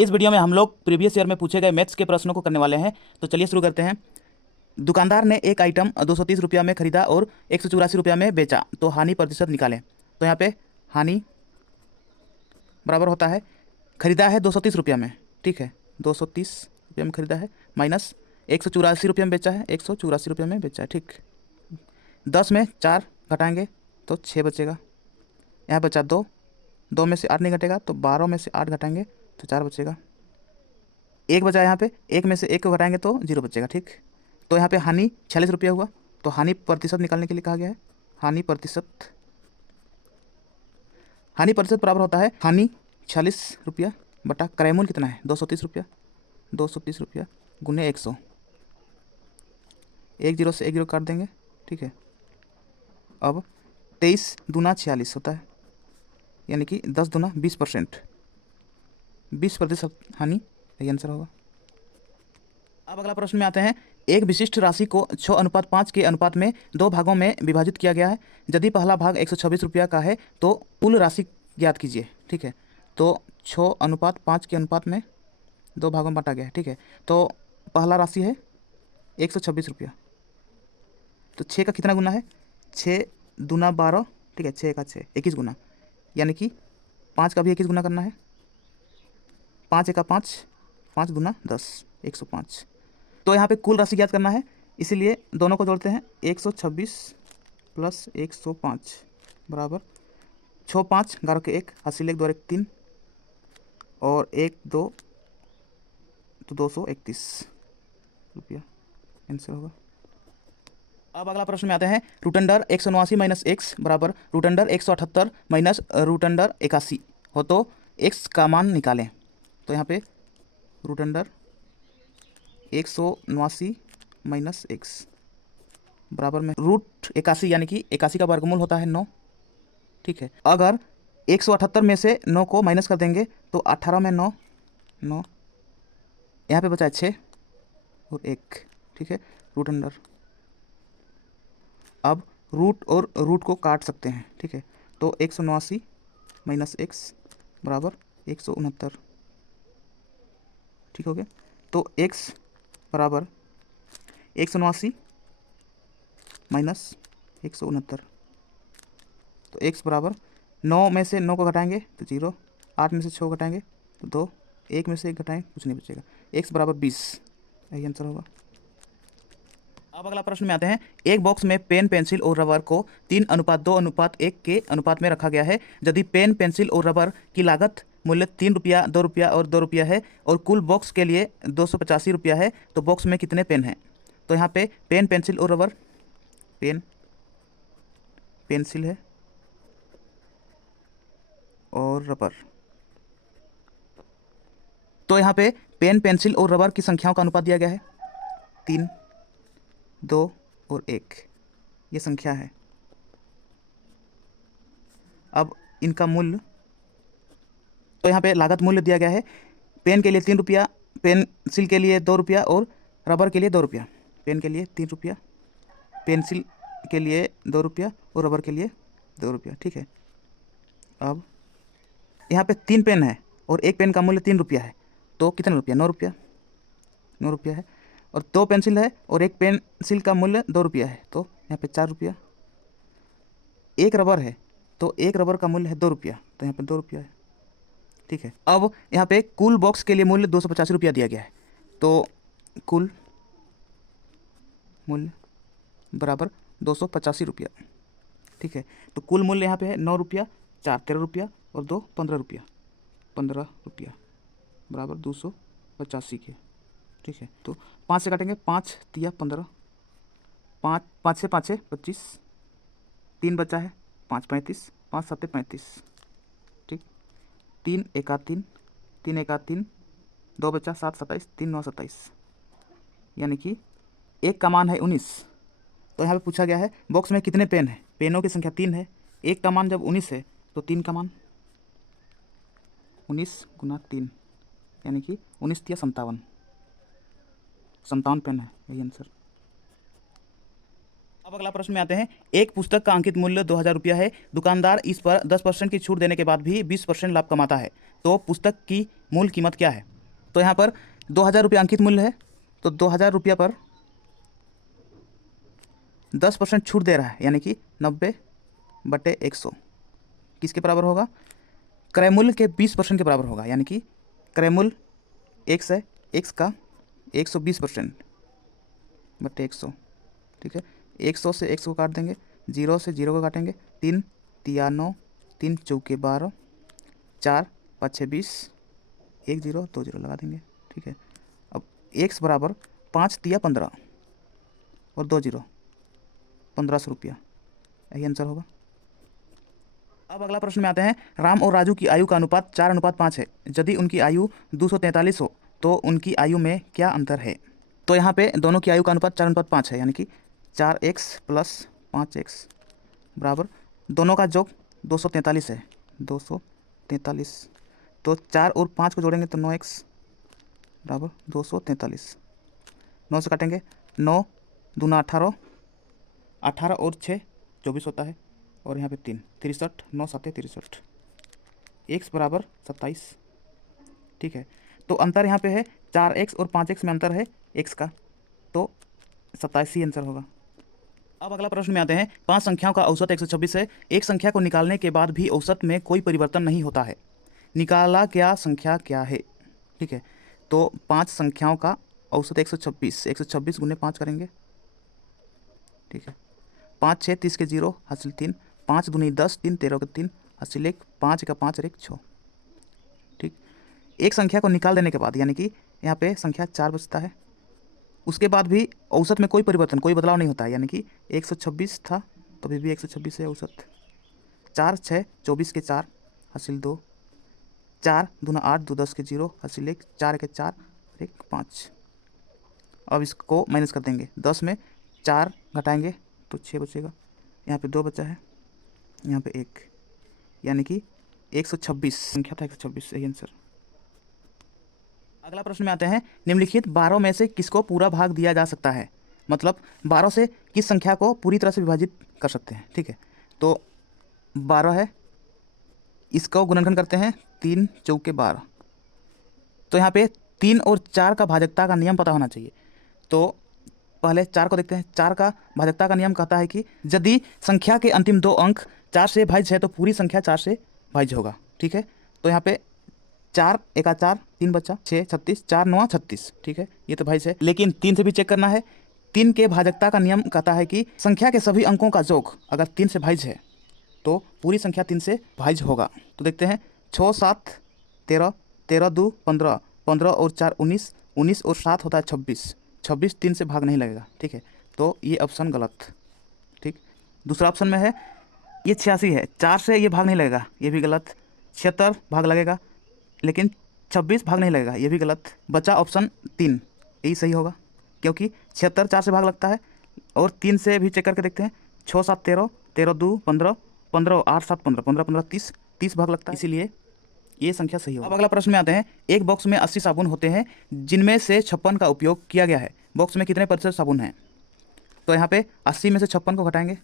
इस वीडियो में हम लोग प्रीवियस ईयर में पूछे गए मैथ्स के प्रश्नों को करने वाले हैं। तो चलिए शुरू करते हैं। दुकानदार ने एक आइटम 230 रुपया में खरीदा और 184 रुपया में बेचा, तो हानि प्रतिशत निकालें। तो यहाँ पे हानि बराबर होता है, खरीदा है 230 रुपया में, ठीक है, 230 रुपया में खरीदा है, माइनस 184 रुपया में बेचा है, 184 रुपया में बेचा है, ठीक। 10 में 4 घटाएंगे तो 6 बचेगा। यहाँ बचा 2, 2 में से 8 नहीं घटेगा तो 12 में से 8 घटाएंगे तो 4 बचेगा। एक बचा यहाँ पे, एक में से एक को घटाएंगे तो 0 बचेगा, ठीक। तो यहाँ पे हानि 46 रुपया हुआ, तो हानि प्रतिशत निकालने के लिए कहा गया है। हानि प्रतिशत बराबर होता है हानि 46 रुपया बटा क्रय मूल्य कितना है 230 रुपया, 230 रुपया गुने 100, एक जीरो से एक जीरो काट देंगे, ठीक है। अब 23 दूना 46 होता है, यानी कि 10 दूना 20%, 20% हानि, यही आंसर होगा। अब अगला प्रश्न में आते हैं। एक विशिष्ट राशि को 6:5 के अनुपात में 2 भागों में विभाजित किया गया है। यदि पहला भाग 126 रुपया का है तो कुल राशि ज्ञात कीजिए, ठीक है। तो 6:5 के अनुपात में 2 भागों में बांटा गया है, ठीक है। तो पहला राशि है 126 रुपया, तो 6 का कितना गुना है, 6 दूना 12, ठीक है, 6 का 6 21 गुना, यानी कि 5 का भी 21 गुना करना है, 5 एक का 5, 5 दूना 10, 105। तो यहाँ पे कुल राशि ज्ञात करना है, इसीलिए दोनों को जोड़ते हैं, 126 प्लस 105 बराबर 6 5 11 के 1, हासिल 1 2 1 3 और 1 2 तो 231 रुपया आंसर होगा। अब अगला प्रश्न में आते हैं। रूट अंडर 179 माइनस एक्स बराबर root under 178 minus root under 81 हो तो एक्स का मान निकालें। तो यहाँ पे रूट अंडर 179 माइनस एक्स बराबर में रूट 81, यानी कि 81 का वर्गमूल होता है 9, ठीक है। अगर 178 में से 9 को माइनस कर देंगे तो 18 में 9, 9 यहाँ पे बचा है 6 और 1, ठीक है। रूट अंडर, अब रूट और रूट को काट सकते हैं, ठीक है। तो 179 माइनस एक्स बराबर 169, ठीक हो गया। तो x बराबर 179 माइनस 169, तो x बराबर 9 में से 9 को घटाएंगे तो 0, 8 में से 6 घटाएंगे तो 2, 1 में से 1 घटाएं कुछ नहीं बचेगा, x बराबर 20, यही आंसर होगा। अब अगला प्रश्न में आते हैं। एक बॉक्स में पेन पेंसिल और रबर को 3:2:1 के अनुपात में रखा गया है। यदि पेन पेंसिल और रबर की लागत मूल्य 3 रुपया 2 रुपया और 2 रुपया है और कुल बॉक्स के लिए 285 रुपया है, तो बॉक्स में कितने पेन हैं। तो यहाँ पे पेन पेंसिल और रबर, पेन पेंसिल है और रबर, तो यहाँ पे पेन पेंसिल और रबर की संख्याओं का अनुपात दिया गया है 3 2 और 1, ये संख्या है। अब इनका मूल्य, तो यहाँ पे लागत मूल्य दिया गया है, पेन के लिए 3 रुपया, पेंसिल के लिए 2 रुपया और रबर के लिए 2 रुपया। पेन के लिए 3 रुपया, पेंसिल के लिए 2 रुपया और रबर के लिए 2 रुपया, ठीक है। अब यहाँ पे 3 पेन है और एक पेन का मूल्य 3 रुपया है, तो कितना रुपया, 9 रुपया, 9 रुपया है। और 2 पेंसिल है और एक पेंसिल का मूल्य 2 रुपया है, तो यहाँ पे 4 रुपया। एक रबर है तो एक रबर का मूल्य है 2 रुपया, तो यहाँ पे 2 रुपया है, ठीक है। अब यहाँ पे कुल बॉक्स के लिए मूल्य 285 रुपया दिया गया है, तो कुल मूल्य बराबर 285 रुपया, ठीक है। तो कुल मूल्य यहाँ पे है 9 रुपया, 4 13 रुपया और 2 15 रुपया, 15 रुपया बराबर 285 के, ठीक है। तो 5 से काटेंगे, 5 तिया 15, 5 5 से 5 है 25, 3 बचा है 5 35, 5 7 35, ठीक। 3 एका 3, 3 एका 3, 2 बचा 7 27, 3 9 27, यानी कि एक का मान है 19। तो यहाँ पे पूछा गया है बॉक्स में कितने पेन हैं, पेनों की संख्या 3 है, एक का मान जब 19 है तो 3 का मान 19 गुना 3, यानी कि 19 तिया 57, 57 पेन है, यही आंसर। अब अगला प्रश्न में आते हैं। एक पुस्तक का अंकित मूल्य 2000 रुपया है। दुकानदार इस पर 10% की छूट देने के बाद भी 20% लाभ कमाता है, तो पुस्तक की मूल कीमत क्या है? तो यहाँ पर 2000 रुपया अंकित मूल्य है, तो 2000 रुपया पर 10% छूट दे रहा है, यानी कि 90/100 किसके बराबर होगा? क्रय मूल्य के 20% के बराबर होगा, यानी कि क्रय मूल्य x है, x का 120% बटे 100। ठीक है, 100 से 100 को काट देंगे, 0 से 0 को काटेंगे, 3 तिया 9, 3 चौके 12, 4 5 6 20, 1 0 2 0 लगा देंगे। ठीक है, अब x बराबर 5 तिया 15 और 2 0, 1500 रुपया, यही आंसर होगा। अब अगला प्रश्न में आते हैं। राम और राजू की आयु का अनुपात 4:5 है। यदि उनकी आयु 243 हो तो उनकी आयु में क्या अंतर है? तो यहाँ पे दोनों की आयु का अनुपात 4:5 है, यानी कि 4x + 5x बराबर, दोनों का योग 243 है, 243। तो 4 और 5 को जोड़ेंगे तो 9x बराबर 243। 9 से काटेंगे, 9 दूना 18, 18 और 6 24 होता है, और यहाँ पे 3 63, 9 7 63, x बराबर 27। ठीक है, तो अंतर यहाँ पे है 4x और 5x में अंतर है x का, तो 27 ही आंसर होगा। अब अगला प्रश्न में आते हैं। 5 संख्याओं का औसत 126 है। एक संख्या को निकालने के बाद भी औसत में कोई परिवर्तन नहीं होता है, निकाला क्या संख्या क्या है? ठीक है, तो 5 संख्याओं का औसत 126, 126 गुने 5 करेंगे। ठीक है, 5 6 30 के 0 हासिल 3, 5 दूनी 10, 3 13 के 3 हासिल 1, 5 का 5 और 1 6। ठीक, एक संख्या को निकाल देने के बाद, यानी कि यहाँ पे संख्या 4 बचता है, उसके बाद भी औसत में कोई परिवर्तन, कोई बदलाव नहीं होता है, यानी कि 126 था तो अभी भी 126 है औसत। 4 6 24 के 4 हासिल 2, 4 दूना 8, 2 10 के 0 हासिल 1, 4 के 4 और 1 5। अब इसको माइनस कर देंगे, 10 में 4 घटाएंगे तो 6 बचेगा, यहाँ पे 2 बचा है, यहाँ पे 1, यानी कि 126 संख्या था, 126 सही आंसर। अगला प्रश्न में आते हैं। निम्नलिखित 12 में से किसको पूरा भाग दिया जा सकता है? मतलब 12 से किस संख्या को पूरी तरह से विभाजित कर सकते हैं? ठीक है, तो 12 है, इसका गुणनखंड करते हैं, 3 चौके 12। तो यहाँ पे 3 और 4 का भाजकता का नियम पता होना चाहिए। तो पहले 4 को देखते हैं। 4 का भाजकता का नियम कहता है कि यदि संख्या के अंतिम 2 अंक 4 से भाज्य है तो पूरी संख्या 4 से भाज्य होगा। ठीक है, तो यहाँ पे 4 एका 4, 3 बच्चा 6 36, 4 9 36। ठीक है, ये तो भाज्य है, लेकिन 3 से भी चेक करना है। 3 के भाजकता का नियम कहता है कि संख्या के सभी अंकों का योग अगर 3 से भाज्य है तो पूरी संख्या 3 से भाज्य होगा। तो देखते हैं, 6 7 13, 13 2 15, 15 और 4 19, 19 और 7 होता है 26, 26 3 से भाग नहीं लगेगा। ठीक है, तो ये ऑप्शन गलत। ठीक, दूसरा ऑप्शन में है ये 86 है, 4 से ये भाग नहीं लगेगा, ये भी गलत। 76 भाग लगेगा, लेकिन 26 भाग नहीं लगेगा, ये भी गलत। बचा ऑप्शन 3, यही सही होगा, क्योंकि 76 4 से भाग लगता है, और 3 से भी चेक करके देखते हैं। 6 7 13, 13 2 15, 15 और 8 7 15, 15 15 30, 30 भाग लगता है, इसीलिए ये संख्या सही होगा। अब अगला प्रश्न में आते हैं। एक बॉक्स में 80 साबुन होते हैं जिनमें से 56 का उपयोग किया गया है, बॉक्स में कितने प्रतिशत साबुन हैं? तो यहाँ पे 80 में से 56 को घटाएंगे,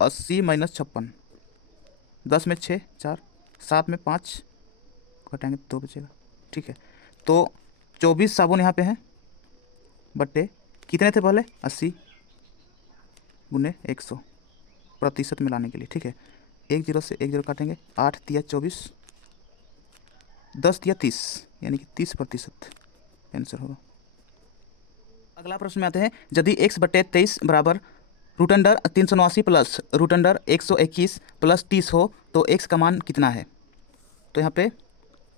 80 - 56, 10 में 6 4, 7 में 5 घटाएंगे 2 बचेगा। ठीक है, तो 24 साबुन यहाँ पे हैं, बट्टे कितने थे पहले? 80 गुने 100 प्रतिशत मिलाने के लिए। ठीक है, 1 0 से 1 0 काटेंगे, 8 तिया 24, 10 तिया 30, यानी कि 30% आंसर होगा। अगला प्रश्न में आते हैं। यदि x/23 बराबर root under 379 plus root under 121 plus 30 हो तो x का मान कितना है? तो यहाँ पे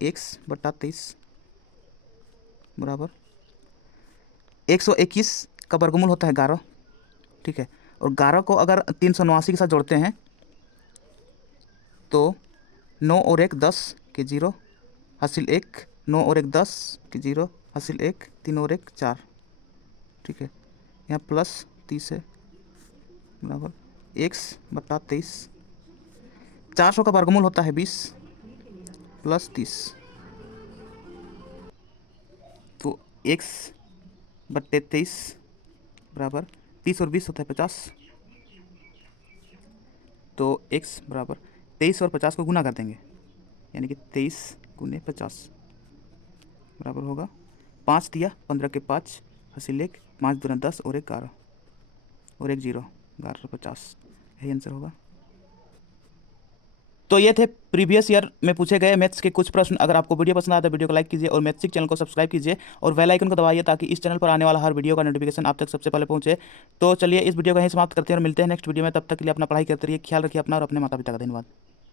x/23 बराबर 121 का वर्गमूल होता है 11। ठीक है, और 11 को अगर 379 के साथ जोड़ते हैं तो 9 और 1 10 के 0 हासिल 1, 9 और 1 10 के 0 हासिल 1, 3 और 1 4। ठीक है, यहाँ प्लस 30 है बराबर x/23। 400 का वर्गमूल होता है 20 प्लस 30, तो x/23 बराबर 30 और 20 होता है 50। तो x बराबर 23 और 50 को गुना कर देंगे, यानी कि 23 गुने 50 बराबर होगा 5 दिया 15 के 5 हासिल 1, 5 दूना 10 और 1 11 और 1 0 11 50, यही आंसर होगा। तो ये थे प्रीवियस ईयर में पूछे गए मैथ्स के कुछ प्रश्न। अगर आपको वीडियो पसंद आता है वीडियो को लाइक कीजिए और मैथ्सिक चैनल को सब्सक्राइब कीजिए और बेल आइकन को दबाइए ताकि इस चैनल पर आने वाला हर वीडियो का नोटिफिकेशन आप तक सबसे पहले पहुंचे। तो चलिए इस वीडियो को यहीं समाप्त करते हैं और मिलते हैं नेक्स्ट वीडियो में। तब तक के लिए अपना पढ़ाई करते रहिए, ख्याल रखिए अपना और अपने माता पिता का। धन्यवाद।